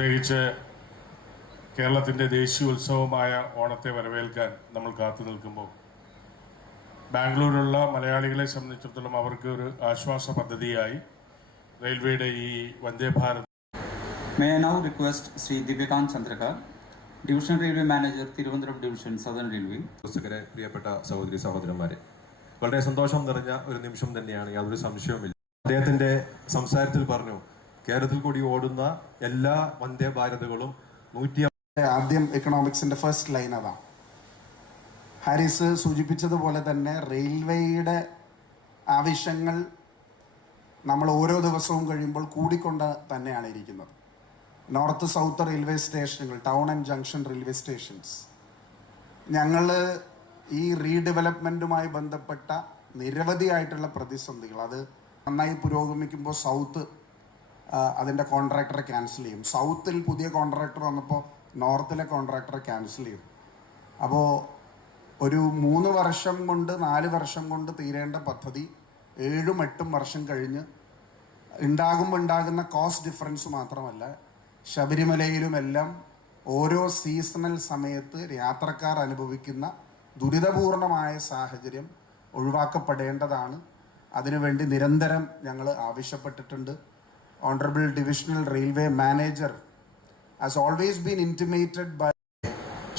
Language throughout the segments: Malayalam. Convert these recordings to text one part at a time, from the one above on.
പ്രത്യേകിച്ച് കേരളത്തിൻ്റെ ദേശീയോത്സവമായ ഓണത്തെ വരവേൽക്കാൻ നമ്മൾ കാത്തു നിൽക്കുമ്പോൾ ബാംഗ്ലൂരിലുള്ള മലയാളികളെ സംബന്ധിച്ചിടത്തോളം അവർക്ക് ഒരു ആശ്വാസ പദ്ധതിയായി റെയിൽവേയുടെ ഈ Vande Bharat. May I now request Sri Divyakant Chandrakar, Division Railway Manager, Tiruvandhuram Division, Southern Railway. പ്രിയപ്പെട്ട സഹോദരി സഹോദരന്മാരെ, വളരെ സന്തോഷം നിറഞ്ഞ ഒരു നിമിഷം തന്നെയാണ്, യാതൊരു സംശയവുമില്ല. അദ്ദേഹത്തിന്റെ സംസാരത്തിൽ പറഞ്ഞു, കേരളത്തിൽ കൂടി ഓടുന്ന എല്ലാ വന്ദേ ഭാരതുകളും ആദ്യം എക്കണോമിക്സിന്റെ ഫസ്റ്റ് ലൈൻ അതാ. ഹാരിസ് സൂചിപ്പിച്ചതുപോലെ തന്നെ റെയിൽവേയുടെ ആവശ്യങ്ങൾ നമ്മൾ ഓരോ ദിവസവും കഴിയുമ്പോൾ കൂടിക്കൊണ്ട് തന്നെയാണ് ഇരിക്കുന്നത്. നോർത്ത് സൗത്ത് റെയിൽവേ സ്റ്റേഷനുകൾ, town and junction railway stations, ഞങ്ങൾ ഈ റീഡെവലപ്മെൻറ്റുമായി ബന്ധപ്പെട്ട നിരവധിയായിട്ടുള്ള പ്രതിസന്ധികൾ, അത് നന്നായി പുരോഗമിക്കുമ്പോൾ സൗത്ത് അതിൻ്റെ കോൺട്രാക്ടറെ ക്യാൻസൽ ചെയ്യും. സൗത്തിൽ പുതിയ കോൺട്രാക്ടർ വന്നപ്പോൾ നോർത്തിലെ കോൺട്രാക്ടറെ ക്യാൻസൽ ചെയ്യും. അപ്പോൾ ഒരു 3 വർഷം കൊണ്ട് 4 വർഷം കൊണ്ട് തീരേണ്ട പദ്ധതി 7-8 വർഷം കഴിഞ്ഞ് ഉണ്ടാകുന്ന കോസ്റ്റ് ഡിഫറൻസ് മാത്രമല്ല, ശബരിമലയിലുമെല്ലാം ഓരോ സീസണൽ സമയത്ത് യാത്രക്കാർ അനുഭവിക്കുന്ന ദുരിതപൂർണമായ സാഹചര്യം ഒഴിവാക്കപ്പെടേണ്ടതാണ്. അതിനുവേണ്ടി നിരന്തരം ഞങ്ങൾ ആവശ്യപ്പെട്ടിട്ടുണ്ട്. Honourable divisional railway manager has always been intimated by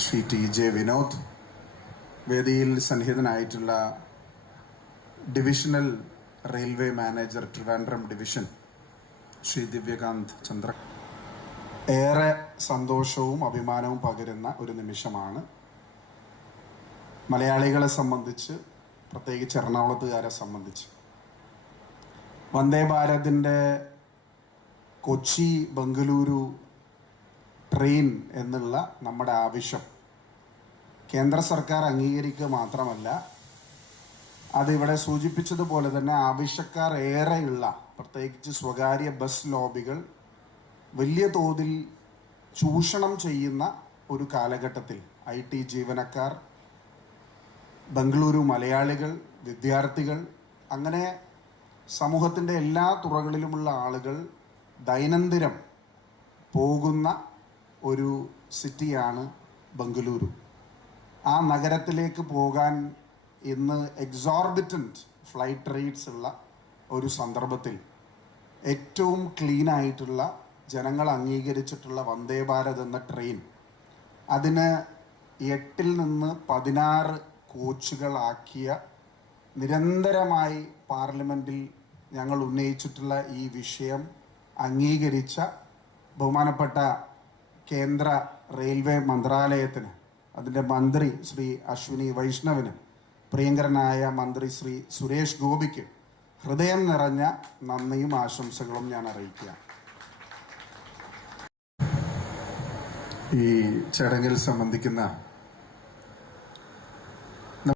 Shri TJ Vinod, വേദിയിൽ സന്നിഹിതനായിട്ടുള്ള divisional railway manager Trivandrum division Shri Divyakant Chandra. ഏറെ സന്തോഷവും അഭിമാനവും പകരുന്ന ഒരു നിമിഷമാണ്. മലയാളികളെ സംബന്ധിച്ച്, പ്രത്യേകിച്ച് എറണാകുളത്തുകാരെ സംബന്ധിച്ച്, വന്ദേ ഭാരതിൻ്റെ കൊച്ചി ബംഗളൂരു ട്രെയിൻ എന്നുള്ള നമ്മുടെ ആവശ്യം കേന്ദ്ര സർക്കാർ അംഗീകരിക്കുക മാത്രമല്ല, അതിവിടെ സൂചിപ്പിച്ചതുപോലെ തന്നെ ആവശ്യക്കാർ ഏറെയുള്ള പ്രത്യേകിച്ച് സ്വകാര്യ ബസ് ലോബികൾ വലിയ തോതിൽ ചൂഷണം ചെയ്യുന്ന ഒരു കാലഘട്ടത്തിൽ IT ജീവനക്കാർ, ബംഗളൂരു മലയാളികൾ, വിദ്യാർത്ഥികൾ, അങ്ങനെ സമൂഹത്തിൻ്റെ എല്ലാ തുറകളിലുമുള്ള ആളുകൾ ദൈനംദിനം പോകുന്ന ഒരു സിറ്റിയാണ് ബംഗളൂരു. ആ നഗരത്തിലേക്ക് പോകാൻ ഇന്ന് എക്സോർബിറ്റൻറ്റ് ഫ്ലൈറ്റ് റേറ്റ്സ് ഉള്ള ഒരു സന്ദർഭത്തിൽ ഏറ്റവും ക്ലീനായിട്ടുള്ള, ജനങ്ങൾ അംഗീകരിച്ചിട്ടുള്ള വന്ദേ ഭാരത് എന്ന ട്രെയിൻ, അതിന് 8 നിന്ന് 16 കോച്ചുകളാക്കിയ, നിരന്തരമായി പാർലമെൻറ്റിൽ ഞങ്ങൾ ഉന്നയിച്ചിട്ടുള്ള ഈ വിഷയം അംഗീകരിച്ച ബഹുമാനപ്പെട്ട കേന്ദ്ര റെയിൽവേ മന്ത്രാലയത്തിന്, അതിൻ്റെ മന്ത്രി ശ്രീ അശ്വിനി വൈഷ്ണവിന്, പ്രിയങ്കരനായ മന്ത്രി ശ്രീ സുരേഷ് ഗോപിക്ക് ഹൃദയം നിറഞ്ഞ നന്ദിയും ആശംസകളും ഞാൻ അറിയിക്കുക. ഈ ചടങ്ങിൽ സംബന്ധിക്കുന്ന